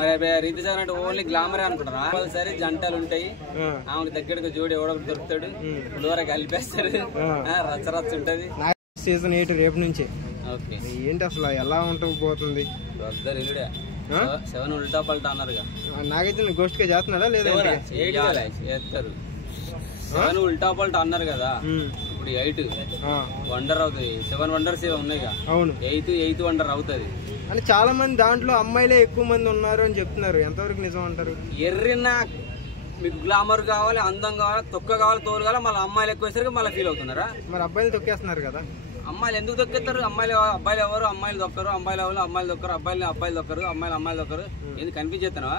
మరి రీతి సార్ అంటే ఓన్లీ గ్లామర్ అనుకుంటారా? సరే జంటలు ఉంటాయి, ఆమెకు దగ్గరకు జోడి ఎవడొకటి దొరుకుతాడు, పులిహోర కలిపేస్తారు, రచ్చరచ్చ ఉంటది. సీజన్ 8 రేపు నుంచి. ఓకే, ఏంటి అసలు ఎలా పోతుంది? 7 ఉల్టా పల్టా అన్నారుగా. నాగైతే గోస్ట్ గా చేస్తున్నాడా లేదా? చేస్తారు 7 ఉల్టా పల్టా అన్నారు కదా. ఇప్పుడు 8 వండర్ అవుతుంది. 7 వండర్స్ ఉన్నాయి. అవును, 8 వండర్ అవుతుంది అని చాలా మంది దాంట్లో అమ్మాయిలే ఎక్కువ మంది ఉన్నారు అని చెప్తున్నారు. ఎంతవరకు నిజం అంటారు? ఎర్రినా మీకు గ్లామర్ కావాలి, అందం కావాలి, తొక్క కావాలి, తోలు కావాలి, మళ్ళీ అమ్మాయిలు ఎక్కువేసరికి మళ్ళీ ఫీల్ అవుతున్నారా? మరి అబ్బాయిలు తొక్కేస్తున్నారు కదా. అమ్మాయిలు ఎందుకు దొక్కేస్తారు? అబ్బాయిలు ఎవరు? అమ్మాయిలు దొక్కరు. అమ్మాయిలు ఎవరు? అమ్మాయిలు దొక్కరు. అబ్బాయిలు దొక్కరు. అమ్మాయిలు దొక్కరు. ఎందుకు కన్ఫ్యూజ్ చేస్తున్నావా?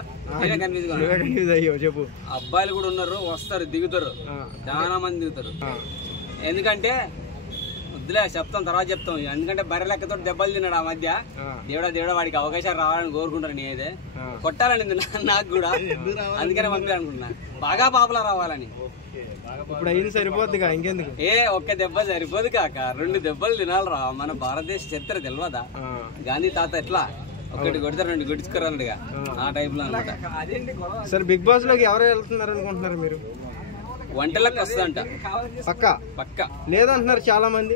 కన్ఫ్యూజ్ అయ్యో చెప్పు. అబ్బాయిలు కూడా ఉన్నారు, వస్తారు, దిగుతారు, చాలా మంది దిగుతారు. ఎందుకంటే వద్దులే, చెప్తాం తర్వాత చెప్తాం. ఎందుకంటే బర్రె లెక్కతో దెబ్బలు తిన్నాడు ఆ మధ్య. దేవుడా వాడికి అవకాశాలు రావాలని కోరుకుంటాను. నేనైతే కొట్టాలని నాకు కూడా, అందుకనే పంపి అనుకుంటున్నా, బాగా పాపులర్ అవ్వాలని. ఇప్పుడు అయింది సరిపోద్దిగా, ఇంకెందుకు? ఒక్క దెబ్బ సరిపోదు కాక, 2 దెబ్బలు తినాలరా. మన భారతదేశ చరిత్ర తెలియదా? గాంధీ తాత ఎట్లా ఒకటి కొడితే 2 గుడ్చుకోరన్నట్టుగా ఆ టైప్ లో అనమాట. సరే, బిగ్ బాస్ లోకి ఎవరు వెళ్తున్నారు అనుకుంటున్నారు మీరు? వంటలకు వస్తుందంట పక్క లేదంటున్నారు చాలా మంది.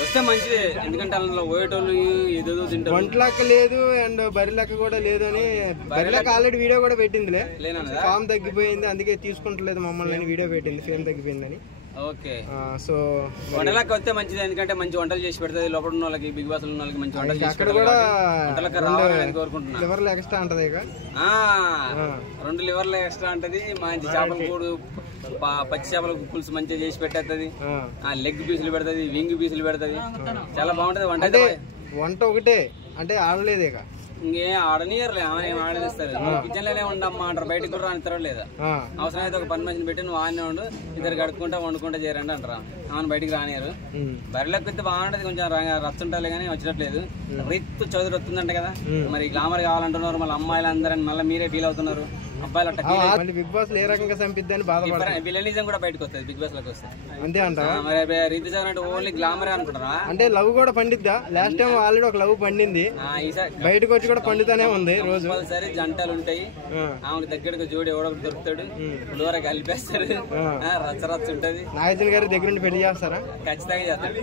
వస్తే మంచిది, ఎందుకంటే అందులో పోయేటోళ్ళు ఏదేదో తింటారు. వంటలక్క లేదు అండ్ బరిలక్క కూడా లేదు అని. బరిలక్క ఆల్రెడీ వీడియో కూడా పెట్టిందిలే, ఫామ్ తగ్గిపోయింది అందుకే తీసుకుంటలేదు మమ్మల్ని అని వీడియో పెట్టింది, ఫేమ్ తగ్గిపోయిందని. ఓకే, సో వంటలకు వస్తే మంచిది, ఎందుకంటే మంచి వంటలు చేసి పెడుతుంది. లోపల ఉన్న వాళ్ళకి, బిగ్ బాస్ ఉన్న వాళ్ళకి మంచి వంటలు చేసి అక్కడ కూడా కోరుకుంటున్నా. లివర్లు ఎక్స్ట్రా ఉంటది ఇక, 2 లివర్లు ఎక్స్ట్రా ఉంటది. మంచి చేపల కూడు, పచ్చి చేపల పులుసు మంచిగా చేసి పెట్టేస్తుంది. లెగ్ పీసులు పెడుతుంది, వింగ్ పీసులు పెడుతుంది, చాలా బాగుంటది వంట. వంట ఒకటే అంటే ఆడలేదు ఇక, ఇంకేం ఆడనియర్లే, ఏం ఆడనిస్తారు. కిచెన్ లోనే ఉండమ్మా అంటారు, బయటకు కూడా రానిస్తారో లేదా. అవసరం అయితే ఒక 10 మందిని పెట్టి నువ్వు ఆనే ఉండు, ఇద్దరు కడుక్కుంటా వండుకుంటా చేరండి అంటారా. ఆమెను బయటికి రానియారు. బరిలోకి పెద్ద బాగుంటది, కొంచెం రచ్చుంటాలి కానీ వచ్చినట్లేదు. రిత్ చౌదరి వస్తుందంట కదా, మరి గ్లామర్ కావాలంటున్నారు. మళ్ళీ అమ్మాయిలు అందరని మళ్ళీ మీరే ఫీల్ అవుతున్నారు. అబ్బాయిలు అట్లా బిగ్ బాస్ ఏ రకంగా చంపిద్దని బాధపడతారు. విలనిజం కూడా బయటకు వస్తుంది బిగ్ బాస్ లోకి వస్తే. అంతే అంట. మరి రీతి సార్ అంటే ఓన్లీ గ్లామర్ అనుకుంటారా? అంటే లవ్ కూడా పండిద్దా? లాస్ట్ టైం ఆల్రెడీ ఒక లవ్ పండింది, బయటకు వచ్చి కూడా పండుతానే ఉంది రోజు. సరే జంటలు ఉంటాయి, ఆమెకు దగ్గరకు జోడి ఎవడొకటి దొరుకుతాడు, పులిహోర కలిపేస్తారు, రచ్చరచ్చ ఉంటది. నాగార్జున గారి దగ్గర నుండి పెళ్లి చేస్తారా? ఖచ్చితంగా చేస్తాడు.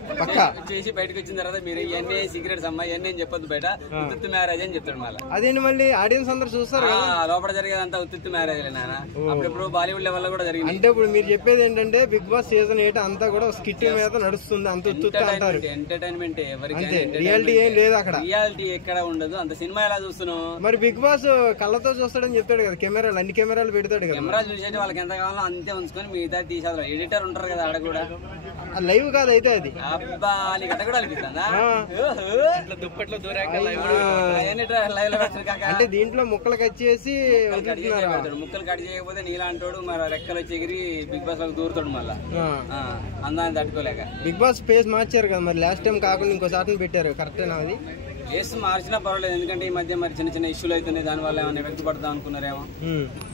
చేసి బయటకు వచ్చిన తర్వాత మీరు ఇవన్నీ సీక్రెట్స్ అమ్మా, ఇవన్నీ చెప్పొద్దు బయట, ఉత్తుత్తు మ్యారేజ్ అని చెప్తాడు. మళ్ళీ అదేంటి మళ్ళీ ఆడియన్స్ అందరు చూస్తారు, లోపల జరిగేదంతా ఉత్తుత్తు మ్యారేజ్ నాన్న. అప్పుడెప్పుడు బాలీవుడ్ లెవెల్ లో కూడా జరిగింది. అంటే ఇప్పుడు మీరు చెప్పేది ఏంటంటే బిగ్ బాస్ సీజన్ 8 అంతా కూడా స్కిట్ మీద నడుస్తుంది, అంత అంటారు. ఎంటర్టైన్మెంట్, ఎవరికి రియాలిటీ ఏం లేదు అక్కడ. రియాలిటీ ఎక్కడ ఉండదు. అంత సినిమా ఎలా చూస్తున్నావు? మరి బిగ్ బాస్ కళ్ళతో చూస్తాడని చెప్తాడు కదా, కెమెరాలు అన్ని కెమెరాలు పెడతాడు కదా. కెమెరాలు చూసేది వాళ్ళకి ఎంత కావాలో అంతే ఉంచుకొని మిగతా తీసేది. ఎడిటర్ ఉంటారు కదా ఆడ కూడా. లైవ్ కాదు అయితే అది. అబ్బా, నీకు అట్ట కూడా అనిపిస్తుందా? దుప్పట్లో అంటే దీంట్లో ముక్కలు కట్ చేసి ముక్కలు కట్ చేయకపోతే నీలాంటోడు మరి రెక్కలు వచ్చి ఎగిరి బిగ్ బాస్ లో దూరుతాడు. మళ్ళా అందాన్ని తట్టుకోలేక బిగ్ బాస్ ఫేస్ మార్చారు కదా, మరి లాస్ట్ టైం కాకుండా ఇంకోసారి పెట్టారు. కరెక్టేనా అది? ఫేస్ మార్చినా పర్వాలేదు, ఎందుకంటే ఈ మధ్య మరి చిన్న ఇష్యూలు అవుతున్నాయి, దానివల్ల ఏమైనా ఎఫెక్ట్ పడతాం అనుకున్నారేమో.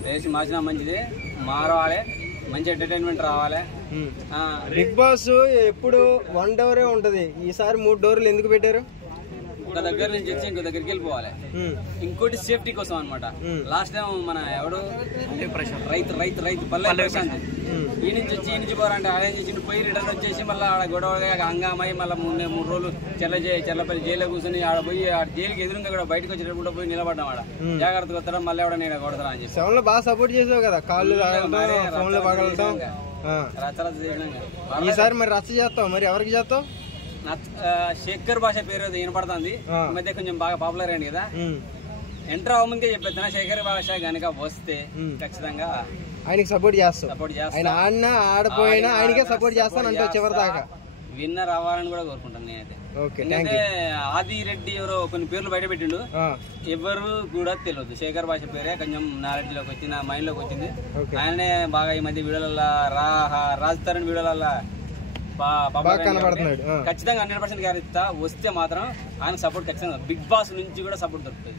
ఫేస్ మార్చినా మంచిది, మారవాలి, మంచి ఎంటర్టైన్మెంట్ రావాలి. బిగ్ బాస్ ఎప్పుడు 1 డోరే ఉంటది, ఈసారి 3 డోర్లు ఎందుకు పెట్టారు? ఒక దగ్గర నుంచి వచ్చి ఇంకో దగ్గరికి వెళ్ళిపోవాలి. ఇంకోటి సేఫ్టీ కోసం అనమాట. లాస్ట్ టైం మన ఎవడు రైతు పల్లె ప్రశాంత్ ఈ నుంచి వచ్చి ఈ నుంచి పోరంటే అరేంజ్ చేసి పోయి రిటర్న్ వచ్చేసి మళ్ళీ ఆడ గొడవగా హంగామై మళ్ళీ 3 రోజులు చెర్లపల్లి జైల్లో కూర్చొని ఆడ పోయి ఆ జైలుకి ఎదురుగా కూడా బయటకు వచ్చేటప్పుడు పోయి నిలబడ్డాం. ఆడ జాగ్రత్తగా వస్తారా, మళ్ళీ ఎవడ నేను కొడతారా అని చెప్పి. సెవెన్ లో బాగా సపోర్ట్ చేసావు కదా, కాళ్ళు రచ్చరచ్చ చేసినాం. ఈసారి మరి రచ్చ చేస్తావు, మరి ఎవరికి చేస్తావు? శేఖర్ భాష పేరు వినపడుతుంది, ఈ మధ్య కొంచెం బాగా పాపులర్ అయింది కదా. ఎంటర్ అవ్వముందే చెప్పేస్తున్నా, శేఖర్ భాష గనక వస్తే ఖచ్చితంగా ఆయనకి సపోర్ట్ చేస్తాను. ఆయన ఆడినా ఆడపోయినా ఆయనకే సపోర్ట్ చేస్తాను అంటే చివరి దాకా విన్నర్ అవ్వాలని కూడా కోరుకుంటాను నేనైతే. ఎందుకంటే ఆది రెడ్డి ఎవరో కొన్ని పేర్లు బయట పెట్టిండు, ఎవరు కూడా తెలియదు. శేఖర్ భాష పేరే కొంచెం నాలెడ్జ్ లోకి వచ్చింది, నా మైండ్ లోకి వచ్చింది. ఆయననే బాగా ఈ మధ్య వీడియోలలో రాజ్ తరుణ్ వీడియోలలో ఖచ్చితంగా 100% గ్యారెంటీ ఇస్తా. వస్తే మాత్రం ఆయన సపోర్ట్ ఖచ్చితంగా బిగ్ బాస్ నుంచి కూడా సపోర్ట్ దొరుకుతుంది.